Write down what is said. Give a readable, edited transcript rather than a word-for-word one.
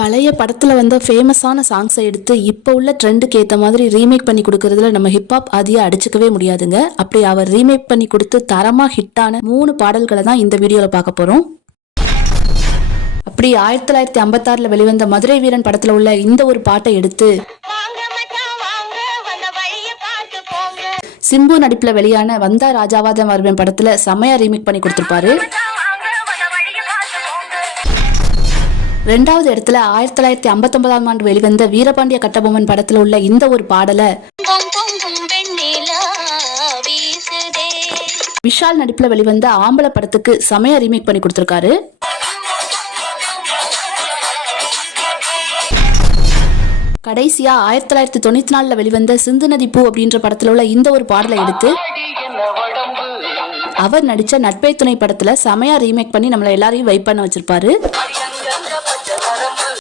பழைய படத்தில் வந்த ஃபேமஸான சாங்ஸை எடுத்து இப்போ உள்ள ட்ரெண்டுக்கு ஏற்ற மாதிரி ரீமேக் பண்ணி கொடுக்கறதுல நம்ம ஹிப்ஹாப் ஆதியை அடிச்சுக்கவே முடியாதுங்க. அப்படி அவர் ரீமேக் பண்ணி கொடுத்து தரமாக ஹிட்டான 3 பாடல்களை தான் இந்த வீடியோவில் பார்க்க போகிறோம். அப்படி 1956 வெளிவந்த மதுரை வீரன் படத்தில் உள்ள இந்த ஒரு பாட்டை எடுத்து சிம்பு நடிப்பில் வெளியான வந்தா ராஜாவாதம் வருவேன் படத்தில் செமையா ரீமேக் பண்ணி கொடுத்துருப்பாரு. 2வது இடத்துல 1959ஆம் ஆண்டு வெளிவந்த வீரபாண்டிய கட்டபொம்மன் படத்தில் உள்ள இந்த ஒரு பாடலை விஷால் நடிப்பில் வெளிவந்த ஆம்பளை படத்துக்கு செமையா ரீமேக் பண்ணி கொடுத்திருக்காரு. கடைசியா 1994 வெளிவந்த சிந்து நதி பூ அப்படின்ற படத்தில் உள்ள இந்த ஒரு பாடலை எடுத்து அவர் நடிச்ச நட்பே துணை படத்துல செமையா ரீமேக் பண்ணி நம்மள எல்லாரையும் வைப் பண்ண வச்சிருப்பாரு.